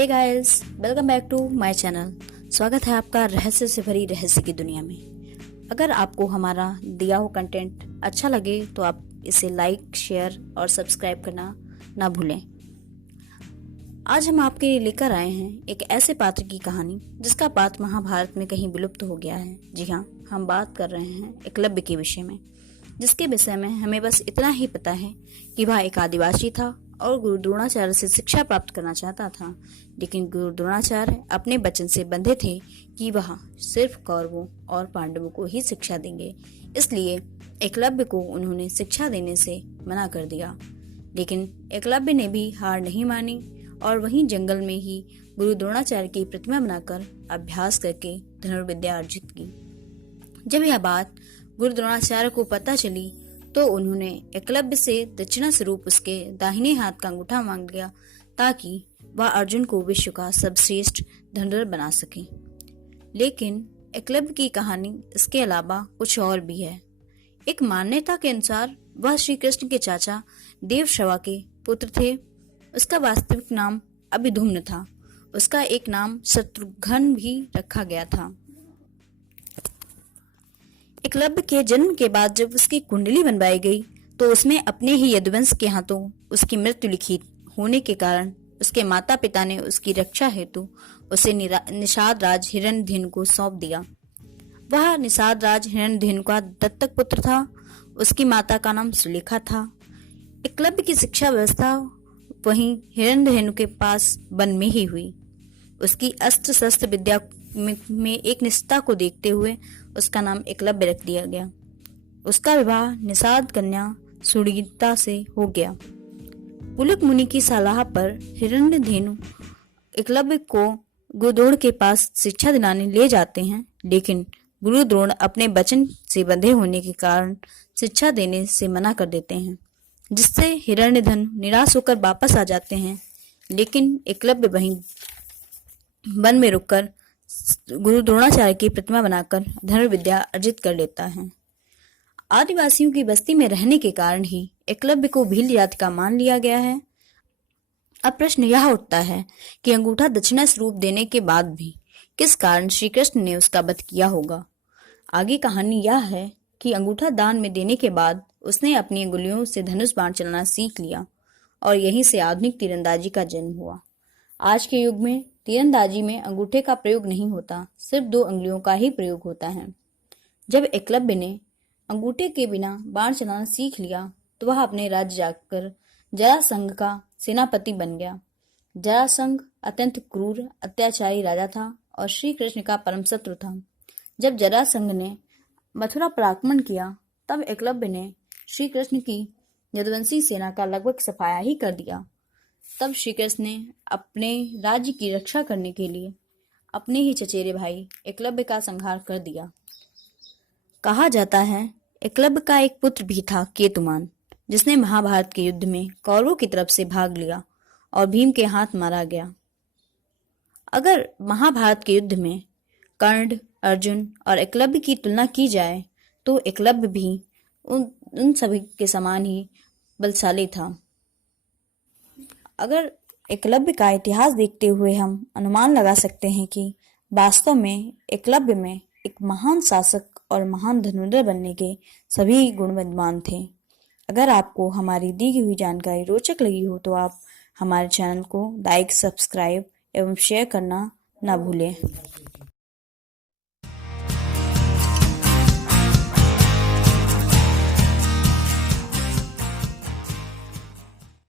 Hey guys, welcome back to my channel. स्वागत है आपका रहस्य से भरी रहस्य की दुनिया में। अगर आपको हमारा दिया हुआ कंटेंट अच्छा लगे तो आप इसे लाइक, शेयर और सब्सक्राइब करना ना भूलें। आज हम आपके लिए लेकर आए हैं एक ऐसे पात्र की कहानी जिसका पात्र महाभारत में कहीं विलुप्त हो गया है। जी हाँ, हम बात कर रहे हैं एकलव्य के विषय में, जिसके विषय में हमें बस इतना ही पता है कि वह एक आदिवासी था और गुरु द्रोणाचार्य से शिक्षा प्राप्त करना चाहता था। लेकिन गुरु द्रोणाचार्य अपने वचन से बंधे थे कि वह सिर्फ कौरवों और पांडवों को ही शिक्षा देंगे, इसलिए एकलव्य को उन्होंने शिक्षा देने से मना कर दिया। लेकिन एकलव्य ने भी हार नहीं मानी और वहीं जंगल में ही गुरु द्रोणाचार्य की प्रतिमा बनाकर अभ्यास करके धनुर्विद्या अर्जित की। जब यह बात गुरु द्रोणाचार्य को पता चली तो उन्होंने एकलव्य से दक्षिणा स्वरूप उसके दाहिने हाथ का अंगूठा मांग लिया ताकि वह अर्जुन को विश्व का सर्वश्रेष्ठ धनुर्धर बना सके। लेकिन एकलव्य की कहानी इसके अलावा कुछ और भी है। एक मान्यता के अनुसार वह श्री कृष्ण के चाचा देवश्रवा के पुत्र थे। उसका वास्तविक नाम अभिधुम्न था। उसका एक नाम शत्रुघ्न भी रखा गया था। एकलव्य के जन्म के बाद जब उसकी कुंडली बनवाई गई तो उसमें अपने ही यदुवंश के हाथों उसकी मृत्यु लिखी होने के कारण उसके माता पिता ने उसकी रक्षा हेतु उसे निषाद राज हिरण्यधेनु को सौंप दिया। वह निषाद राज हिरण्यधेनु का दत्तक पुत्र था। उसकी माता का नाम सुलेखा था। एकलव्य की शिक्षा व्यवस्था वहीं हिरण्यधेनु के पास वन में ही हुई। उसकी अस्त्र शस्त्र विद्या में एक निष्ठा को देखते हुए उसका नाम एकलव्य रख दिया गया। उसका विवाह निषाद कन्या सुनीता से हो गया। पुलक मुनि की सलाह पर हिरण्यधेनु एकलव्य को गुरु द्रोण के पास शिक्षा दिलाने ले जाते हैं, लेकिन गुरु द्रोण अपने वचन से बंधे होने के कारण शिक्षा देने से मना कर देते हैं, जिससे हिरण्यधनु निराश होकर वापस आ जाते हैं। लेकिन एकलव्य वहीं वन में रुककर गुरु द्रोणाचार्य की प्रतिमा बनाकर धनुर्विद्या अर्जित कर लेता है। आदिवासियों की बस्ती में रहने के कारण ही एकलव्य को भील जाति का मान लिया गया है। अब प्रश्न यह उठता है कि अंगूठा दक्षिणा स्वरूप देने के बाद भी किस कारण श्री कृष्ण ने उसका वध किया होगा। आगे कहानी यह है कि अंगूठा दान में देने के बाद उसने अपनी अंगुलियों से धनुष बाण चलाना सीख लिया और यहीं से आधुनिक तीरंदाजी का जन्म हुआ। आज के युग में तीरंदाजी में अंगूठे का प्रयोग नहीं होता, सिर्फ 2 अंगुलियों का ही प्रयोग होता है। जब एकलव्य ने अंगूठे के बिना बाण चलाना सीख लिया तो वह अपने राज्य जाकर जरासंध का सेनापति बन गया। जरासंध अत्यंत क्रूर अत्याचारी राजा था और श्री कृष्ण का परम शत्रु था। जब जरासंध ने मथुरा पर आक्रमण किया तब एकलव्य ने श्री कृष्ण की यदुवंशी सेना का लगभग सफाया ही कर दिया। तब श्री कृष्ण ने अपने राज्य की रक्षा करने के लिए अपने ही चचेरे भाई एकलव्य का संहार कर दिया। कहा जाता है एकलव्य का एक पुत्र भी था केतुमान, जिसने महाभारत के युद्ध में कौरवों की तरफ से भाग लिया और भीम के हाथ मारा गया। अगर महाभारत के युद्ध में कर्ण, अर्जुन और एकलव्य की तुलना की जाए तो एकलव्य भी उन सभी के समान ही बलशाली था। अगर एकलव्य का इतिहास देखते हुए हम अनुमान लगा सकते हैं कि वास्तव में एकलव्य में एक महान शासक और महान धनुर्धर बनने के सभी गुण विद्यमान थे। अगर आपको हमारी दी हुई जानकारी रोचक लगी हो तो आप हमारे चैनल को लाइक, सब्सक्राइब एवं शेयर करना ना भूलें।